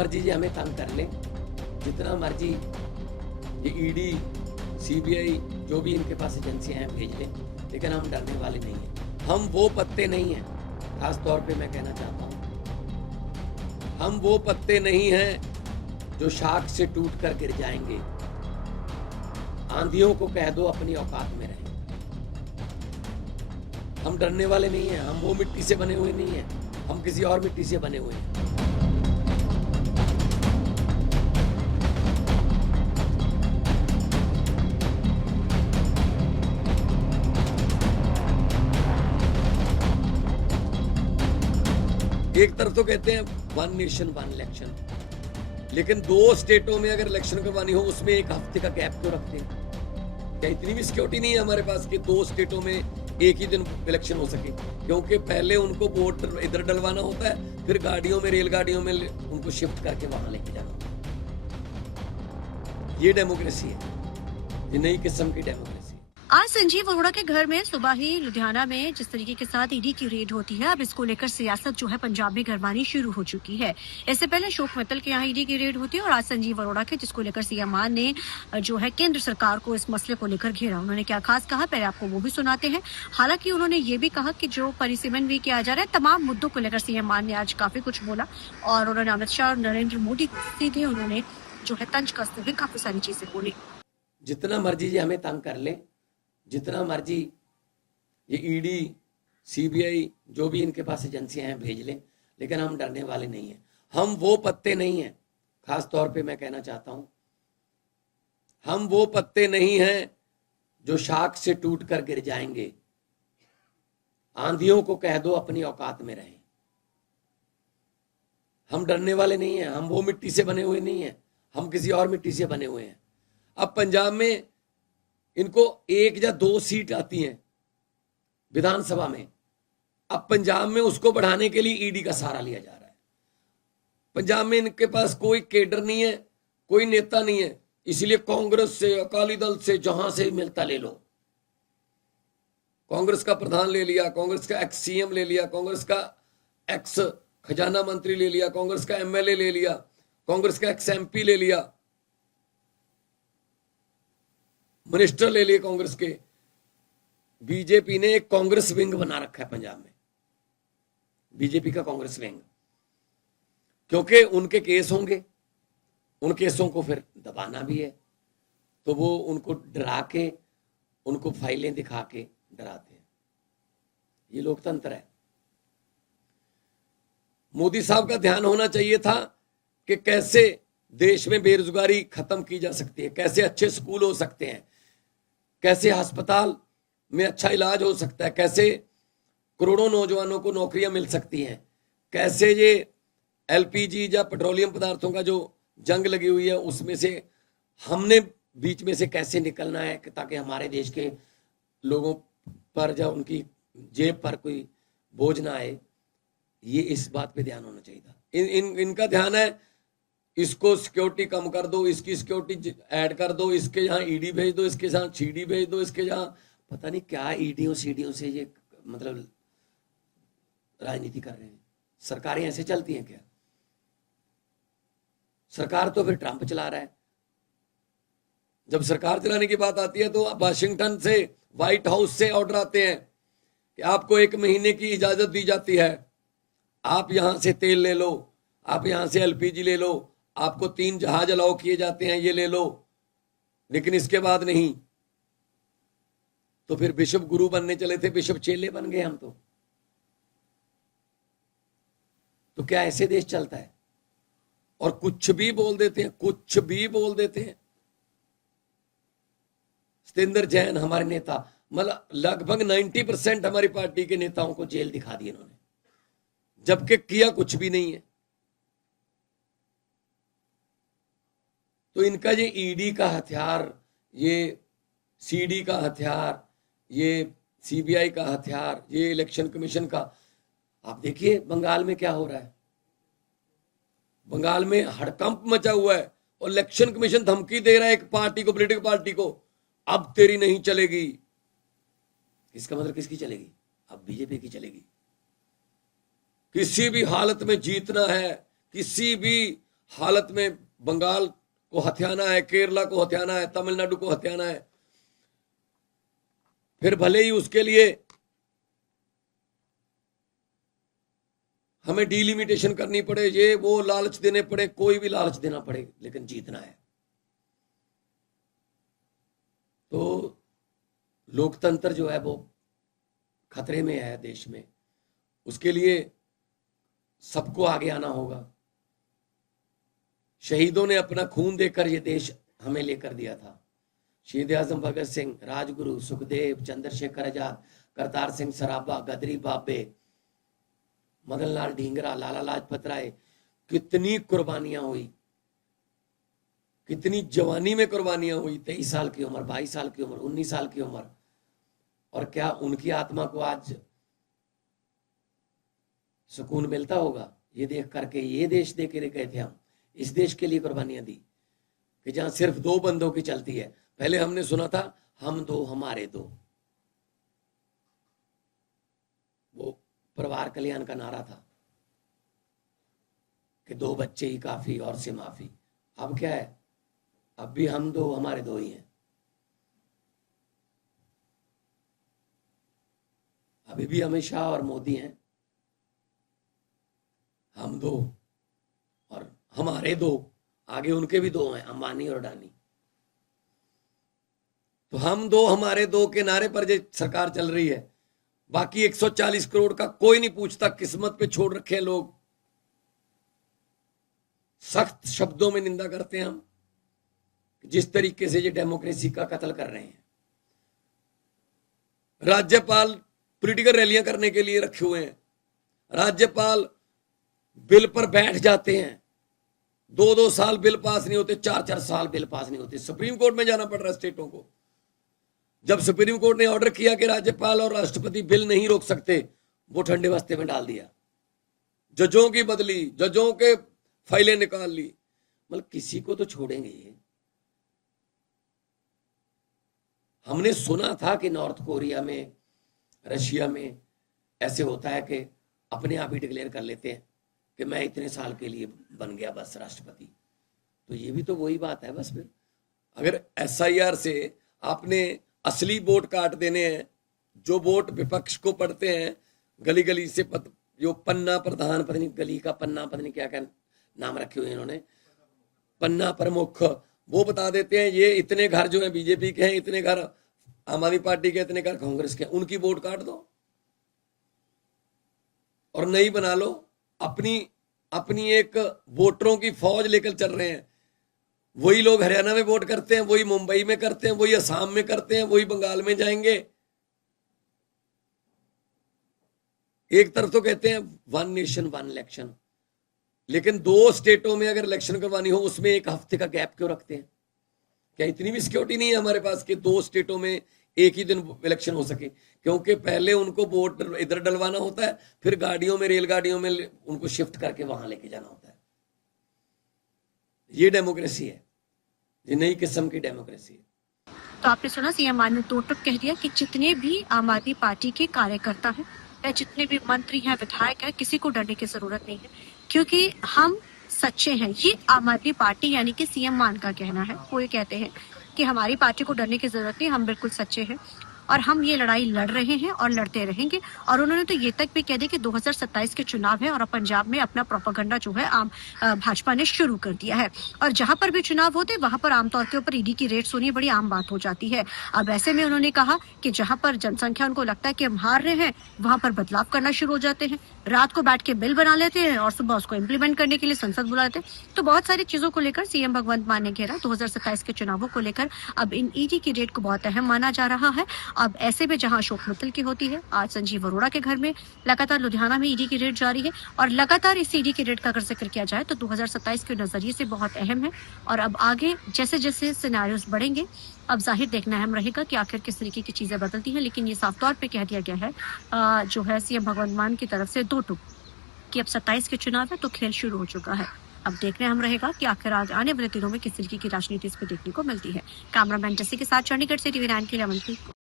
मर्जी ये हमें तंग कर ले, जितना मर्जी ये ईडी सीबीआई जो भी इनके पास एजेंसियां हैं भेज लें, लेकिन हम डरने वाले नहीं हैं। हम वो पत्ते नहीं हैं, खास तौर पे मैं कहना चाहता हूँ, हम वो पत्ते नहीं हैं जो शाख से टूट कर गिर जाएंगे। आंधियों को कह दो अपनी औकात में रहें। हम डरने वाले नहीं हैं, हम वो मिट्टी से बने हुए नहीं हैं, हम किसी और मिट्टी से बने हुए हैं। एक तरफ तो कहते हैं वन नेशन वन इलेक्शन, लेकिन दो स्टेटों में अगर इलेक्शन करवानी हो उसमें एक हफ्ते का गैप तो रखते हैं। क्या इतनी भी सिक्योरिटी नहीं है हमारे पास कि दो स्टेटों में एक ही दिन इलेक्शन हो सके? क्योंकि पहले उनको वोट इधर डलवाना होता है, फिर गाड़ियों में रेलगाड़ियों में उनको शिफ्ट करके वहां लेके जाना होता है। ये डेमोक्रेसी है, ये नई किस्म की डेमोक्रेसी। आज संजीव अरोड़ा के घर में सुबह ही लुधियाना में जिस तरीके के साथ ईडी की रेड होती है, अब इसको लेकर सियासत जो है पंजाब में गरमानी शुरू हो चुकी है। इससे पहले अशोक मित्तल के यहाँ ईडी की रेड होती है और आज संजीव अरोड़ा के, जिसको लेकर सीएम मान ने जो है केंद्र सरकार को इस मसले को लेकर घेरा। उन्होंने क्या खास कहा, पहले आपको वो भी सुनाते हैं। हालांकि उन्होंने ये भी कहा कि जो परिसीमन भी किया जा रहा है, तमाम मुद्दों को लेकर सीएम मान ने आज काफी कुछ बोला और उन्होंने अमित शाह और नरेंद्र मोदी को सीधे उन्होंने जो है तंज कसते हुए काफी सारी चीजें बोली। जितना मर्जी ये हमें तंग कर ले, जितना मर्जी ये ईडी सीबीआई जो भी इनके पास एजेंसियां हैं भेज लें, लेकिन हम डरने वाले नहीं हैं। हम वो पत्ते नहीं हैं, खास तौर पे मैं कहना चाहता हूं, हम वो पत्ते नहीं हैं जो शाख से टूट कर गिर जाएंगे। आंधियों को कह दो अपनी औकात में रहें। हम डरने वाले नहीं हैं, हम वो मिट्टी से बने हुए नहीं हैं, हम किसी और मिट्टी से बने हुए हैं। अब पंजाब में इनको एक या दो सीट आती हैं विधानसभा में, अब पंजाब में उसको बढ़ाने के लिए ईडी का सहारा लिया जा रहा है। पंजाब में इनके पास कोई केडर नहीं है, कोई नेता नहीं है, इसलिए कांग्रेस से, अकाली दल से, जहां से मिलता ले लो। कांग्रेस का प्रधान ले लिया, कांग्रेस का एक्स सीएम ले लिया, कांग्रेस का एक्स खजाना मंत्री ले लिया, कांग्रेस का एमएलए ले लिया, कांग्रेस का एक्स एमपी ले लिया, मिनिस्टर ले लिए कांग्रेस के। बीजेपी ने एक कांग्रेस विंग बना रखा है पंजाब में, बीजेपी का कांग्रेस विंग, क्योंकि उनके केस होंगे, उन केसों को फिर दबाना भी है, तो वो उनको डरा के, उनको फाइलें दिखा के डराते हैं। ये लोकतंत्र है। मोदी साहब का ध्यान होना चाहिए था कि कैसे देश में बेरोजगारी खत्म की जा सकती है, कैसे अच्छे स्कूल हो सकते हैं, कैसे अस्पताल में अच्छा इलाज हो सकता है, कैसे करोड़ों नौजवानों को नौकरियां मिल सकती हैं, कैसे ये एलपीजी या पेट्रोलियम पदार्थों का जो जंग लगी हुई है उसमें से हमने बीच में से कैसे निकलना है ताकि हमारे देश के लोगों पर या उनकी जेब पर कोई बोझ ना आए। ये इस बात पे ध्यान होना चाहिए था। इनका ध्यान है इसको सिक्योरिटी कम कर दो, इसकी सिक्योरिटी ऐड कर दो, इसके यहाँ ईडी भेज दो, इसके यहाँ सीडी भेज दो, इसके यहाँ पता नहीं क्या ईडीओ सीडीओ से ये मतलब राजनीति कर रहे हैं। सरकारें ऐसे चलती हैं क्या? सरकार तो फिर ट्रंप चला रहा है। जब सरकार चलाने की बात आती है तो वाशिंगटन से, व्हाइट हाउस से ऑर्डर आते हैं कि आपको 1 महीने की इजाजत दी जाती है, आप यहां से तेल ले लो, आप यहां से एलपीजी ले लो, आपको 3 जहाज अलाउ किए जाते हैं, ये ले लो, लेकिन इसके बाद नहीं। तो फिर बिशप गुरु बनने चले थे, बिशप चेले बन गए हम तो क्या ऐसे देश चलता है? और कुछ भी बोल देते हैं, कुछ भी बोल देते हैं। सतेंद्र जैन हमारे नेता, मतलब लगभग 90% हमारी पार्टी के नेताओं को जेल दिखा दी इन्होंने, जबकि किया कुछ भी नहीं है। तो इनका ये ईडी का हथियार, ये सीडी का हथियार, ये सीबीआई का हथियार, ये इलेक्शन कमीशन का, आप देखिए बंगाल में क्या हो रहा है। बंगाल में हड़कंप मचा हुआ है और इलेक्शन कमीशन धमकी दे रहा है एक पार्टी को, पॉलिटिकल पार्टी को, अब तेरी नहीं चलेगी। इसका मतलब किसकी चलेगी? अब बीजेपी की चलेगी। किसी भी हालत में जीतना है, किसी भी हालत में बंगाल को हथियाना है, केरला को हथियाना है, तमिलनाडु को हथियाना है, फिर भले ही उसके लिए हमें डीलिमिटेशन करनी पड़े, ये वो लालच देने पड़े, कोई भी लालच देना पड़े, लेकिन जीतना है। तो लोकतंत्र जो है वो खतरे में है देश में, उसके लिए सबको आगे आना होगा। शहीदों ने अपना खून देकर ये देश हमें लेकर दिया था। शहीद आजम भगत सिंह, राजगुरु, सुखदेव, चंद्रशेखर आजाद, करतार सिंह सराभा, गदरी बाबे, मदन लाल ढींगरा, लाला लाजपत राय, कितनी कुर्बानियां हुई, कितनी जवानी में कुर्बानियां हुई। 23 साल की उम्र, 22 साल की उम्र, 19 साल की उम्र। और क्या उनकी आत्मा को आज सुकून मिलता होगा ये देख करके? ये देश दे के गए थे हम, इस देश के लिए कुर्बानियां दी कि जहां सिर्फ 2 बंदों की चलती है। पहले हमने सुना था हम 2 हमारे 2, वो परिवार कल्याण का नारा था कि 2 बच्चे ही काफी और से माफी। अब क्या है? अब भी हम 2 हमारे 2 ही हैं। अभी भी अमित शाह और मोदी हैं, हम 2 और हमारे 2, आगे उनके भी 2 हैं, अंबानी और अडानी। तो हम 2 हमारे 2 के नारे पर ये सरकार चल रही है। बाकी 140 करोड़ का कोई नहीं पूछता, किस्मत पे छोड़ रखे हैं लोग। सख्त शब्दों में निंदा करते हैं हम जिस तरीके से ये डेमोक्रेसी का कत्ल कर रहे हैं। राज्यपाल पॉलिटिकल रैलियां करने के लिए रखे हुए हैं, राज्यपाल बिल पर बैठ जाते हैं, 2-2 साल बिल पास नहीं होते, 4-4 साल बिल पास नहीं होते, सुप्रीम कोर्ट में जाना पड़ रहा है स्टेटों को। जब सुप्रीम कोर्ट ने ऑर्डर किया कि राज्यपाल और राष्ट्रपति बिल नहीं रोक सकते, वो ठंडे बस्ते में डाल दिया, जजों की बदली, जजों के फाइलें निकाल ली। मतलब किसी को तो छोड़ेंगे। हमने सुना था कि नॉर्थ कोरिया में, रशिया में ऐसे होता है कि अपने आप ही डिक्लेयर कर लेते हैं कि मैं इतने साल के लिए बन गया बस राष्ट्रपति। तो ये भी तो वही बात है बस। फिर अगर SIR से आपने असली वोट काट देने हैं, जो वोट विपक्ष को पड़ते हैं, गली गली से जो पन्ना प्रधान, पता नहीं गली का पन्ना, पता नहीं क्या क्या नाम रखे हुए इन्होंने, पन्ना प्रमुख, वो बता देते हैं ये इतने घर जो है बीजेपी के हैं, इतने घर आम आदमी पार्टी के, इतने घर कांग्रेस के, उनकी वोट काट दो और नई बना लो। अपनी एक वोटरों की फौज लेकर चल रहे हैं। वही लोग हरियाणा में वोट करते हैं, वही मुंबई में करते हैं, वही असम में करते हैं, वही बंगाल में जाएंगे। एक तरफ तो कहते हैं 1 नेशन 1 इलेक्शन, लेकिन 2 स्टेटों में अगर इलेक्शन करवानी हो उसमें 1 हफ्ते का गैप क्यों रखते हैं? क्या इतनी भी सिक्योरिटी नहीं है हमारे पास कि 2 स्टेटों में एक ही दिन इलेक्शन हो सके? क्योंकि पहले उनको वोट इधर डलवाना होता है, फिर गाड़ियों में, रेलगाड़ियों में उनको शिफ्ट करके वहां लेके जाना होता है। ये डेमोक्रेसी है, ये नई किस्म की डेमोक्रेसी है। तो आपने सुना सीएम मान ने तो कह दिया कि जितने भी आम आदमी पार्टी के कार्यकर्ता हैं या जितने भी मंत्री हैं, विधायक हैं, किसी को डरने की जरूरत नहीं है, क्योंकि हम सच्चे हैं। ये आम आदमी पार्टी यानी कि सीएम मान का कहना है। वो ये कहते हैं कि हमारी पार्टी को डरने की जरूरत नहीं, हम बिल्कुल सच्चे हैं और हम ये लड़ाई लड़ रहे हैं और लड़ते रहेंगे। और उन्होंने तो ये तक भी कह दिया कि 2027 के चुनाव है और पंजाब में अपना प्रोपेगेंडा जो है भाजपा ने शुरू कर दिया है। और जहां पर भी चुनाव होते वहां पर आमतौर के ऊपर ईडी की रेड्स होनी बड़ी आम बात हो जाती है। अब ऐसे में उन्होंने कहा कि जहां पर जनसंख्या उनको लगता है कि हम हार रहे हैं, वहां पर बदलाव करना शुरू हो जाते हैं। रात को बैठ के बिल बना लेते हैं और सुबह उसको इम्प्लीमेंट करने के लिए संसद बुला लेते हैं। तो बहुत सारी चीजों को लेकर सीएम भगवंत मान ने घेरा। 2027 के चुनावों को लेकर अब इन ईडी की रेड को बहुत अहम माना जा रहा है। अब ऐसे में जहां अशोक मित्तल की होती है, आज संजीव अरोड़ा के घर में लगातार लुधियाना में ईडी की रेड जारी है। और लगातार इस ईडी की रेड का अगर जिक्र किया जाए तो 2027 के नजरिए से बहुत अहम है। और अब आगे जैसे जैसे सिनेरियोस बढ़ेंगे, अब जाहिर देखना अहम रहेगा कि आखिर किस तरीके की चीजें बदलती हैं। लेकिन ये साफ तौर पे कह दिया गया है जो है सीएम भगवंत मान की तरफ से 2 टूक कि अब 27 के चुनाव है तो खेल शुरू हो चुका है। अब देखने हम रहेगा कि आखिर आज आने वाले दिनों में किस तरीके की राजनीति इस पे देखने को मिलती है। कैमरामैन जैसे के साथ चंडीगढ़ से TV9 के लिए अमनप्रीत।